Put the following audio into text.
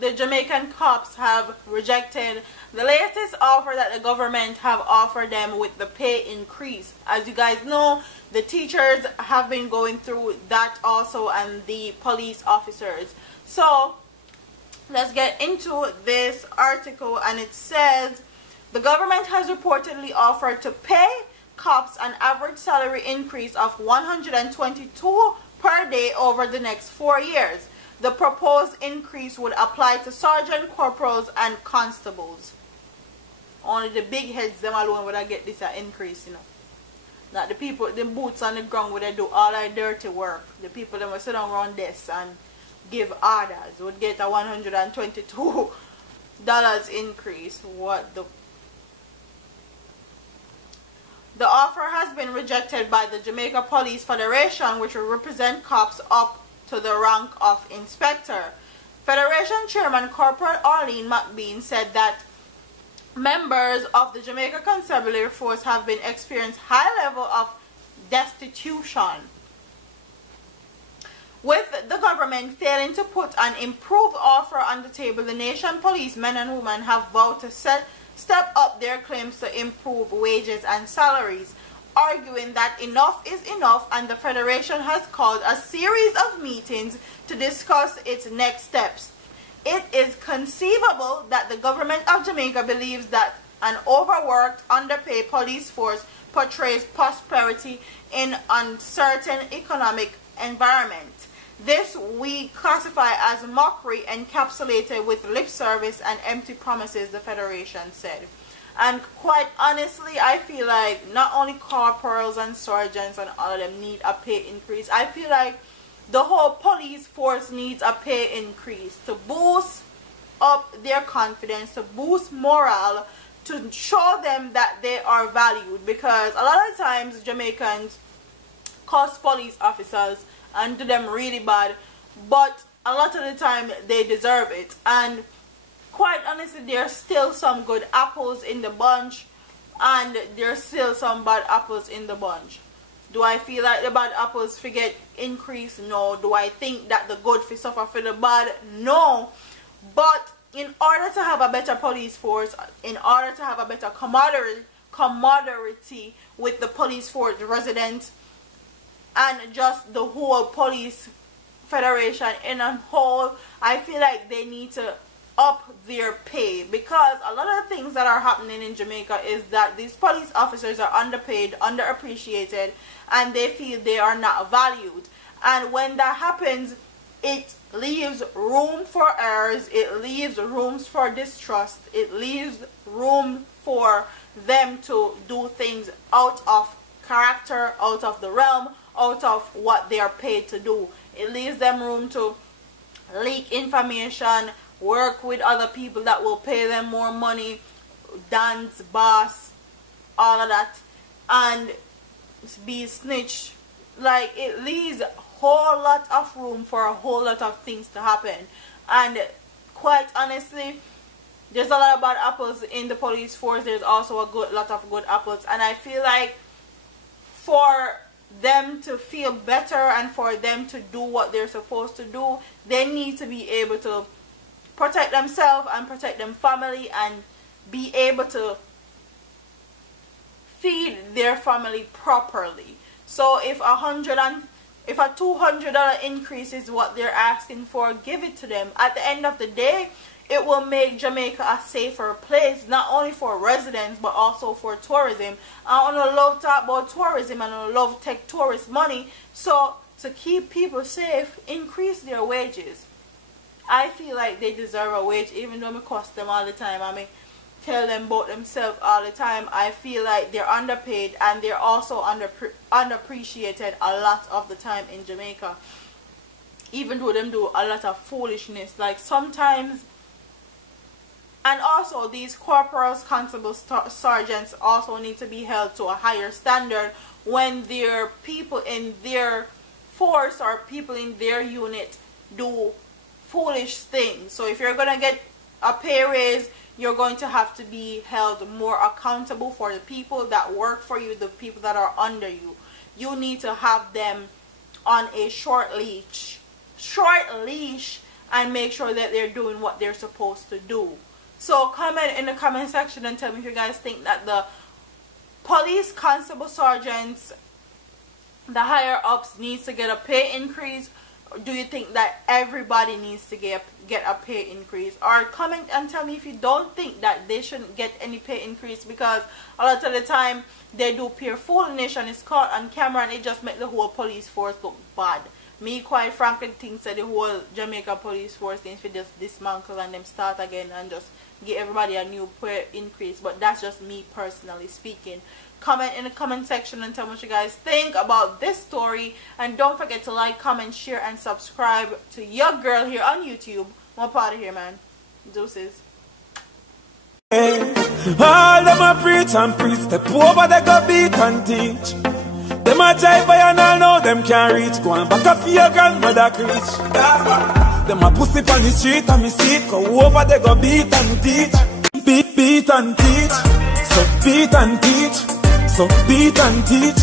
The Jamaican cops have rejected the latest offer that the government have offered them with the pay increase. As you guys know, the teachers have been going through that also, and the police officers. So let's get into this article, and it says the government has reportedly offered to pay cops an average salary increase of $122 per day over the next 4 years. The proposed increase would apply to sergeant, corporals, and constables. Only the big heads, them alone, would get this increase, you know. Not the people, the boots on the ground, would do all our dirty work. The people that would sit down around desks and give orders would get a $122 increase. What the... The offer has been rejected by the Jamaica Police Federation, which will represent cops up to the rank of inspector. Federation Chairman Corporal Arlene McBean said that members of the Jamaica Constabulary Force have been experiencing high level of destitution, with the government failing to put an improved offer on the table. The nation policemen and women have vowed to step up their claims to improve wages and salaries, arguing that enough is enough, and the Federation has called a series of meetings to discuss its next steps. It is conceivable that the government of Jamaica believes that an overworked, underpaid police force portrays prosperity in uncertain economic environment. This we classify as mockery encapsulated with lip service and empty promises, the Federation said. And quite honestly, I feel like not only corporals and sergeants and all of them need a pay increase. I feel like the whole police force needs a pay increase to boost up their confidence, to boost morale, to show them that they are valued. Because a lot of times Jamaicans cuss police officers and do them really bad, but a lot of the time they deserve it. And quite honestly, there's still some good apples in the bunch, and there's still some bad apples in the bunch. Do I feel like the bad apples forget increase? No. Do I think that the good fi suffer for the bad? No. But in order to have a better police force, in order to have a better camaraderie with the police force residents and just the whole police federation in a whole, I feel like they need to up their pay, because a lot of things that are happening in Jamaica is that these police officers are underpaid, underappreciated, and they feel they are not valued. And when that happens, it leaves room for errors, it leaves rooms for distrust, it leaves room for them to do things out of character, out of the realm, out of what they are paid to do. It leaves them room to leak information, work with other people that will pay them more money, dance, boss, all of that, and be snitched. Like, it leaves a whole lot of room for a whole lot of things to happen. And quite honestly, there's a lot of bad apples in the police force. There's also a lot of good apples, and I feel like for them to feel better and for them to do what they're supposed to do, they need to be able to protect themselves and protect them family and be able to feed their family properly. So if if a $200 increase is what they're asking for, give it to them. At the end of the day, it will make Jamaica a safer place, not only for residents but also for tourism. I don't love to talk about tourism, and I love to take tourist money. So to keep people safe, increase their wages. I feel like they deserve a wage, even though I cost them all the time. I mean, tell them about themselves all the time. I feel like they're underpaid, and they're also underappreciated a lot of the time in Jamaica. Even though them do a lot of foolishness, like sometimes. And also, these corporals, constables, sergeants also need to be held to a higher standard when their people in their force or people in their unit do foolish things. So if you're going to get a pay raise, you're going to have to be held more accountable for the people that work for you, the people that are under you. You need to have them on a short leash and make sure that they're doing what they're supposed to do. So comment in the comment section and tell me if you guys think that the police, constable, sergeants, the higher ups needs to get a pay increase, or do you think that everybody needs to get a pay increase? Or comment and tell me if you don't think that they shouldn't get any pay increase, because a lot of the time they do pure foolishness and it's caught on camera and it just make the whole police force look bad. Me quite frankly think that the whole Jamaica police force needs to just dismantle and them start again and just give everybody a new pay increase. But that's just me personally speaking. Comment in the comment section and tell me what you guys think about this story, and don't forget to like, comment, share and subscribe to your girl here on YouTube. One part of here, man. Deuces. Hey, all them a preach and preach, step over they go beat and teach. Them a jive by and all know them can't reach. Go on back up for your grandmother preach. Them a pussy on the street and me see it. Go over they go beat and teach. Beat and teach. So beat and teach. So beat and teach.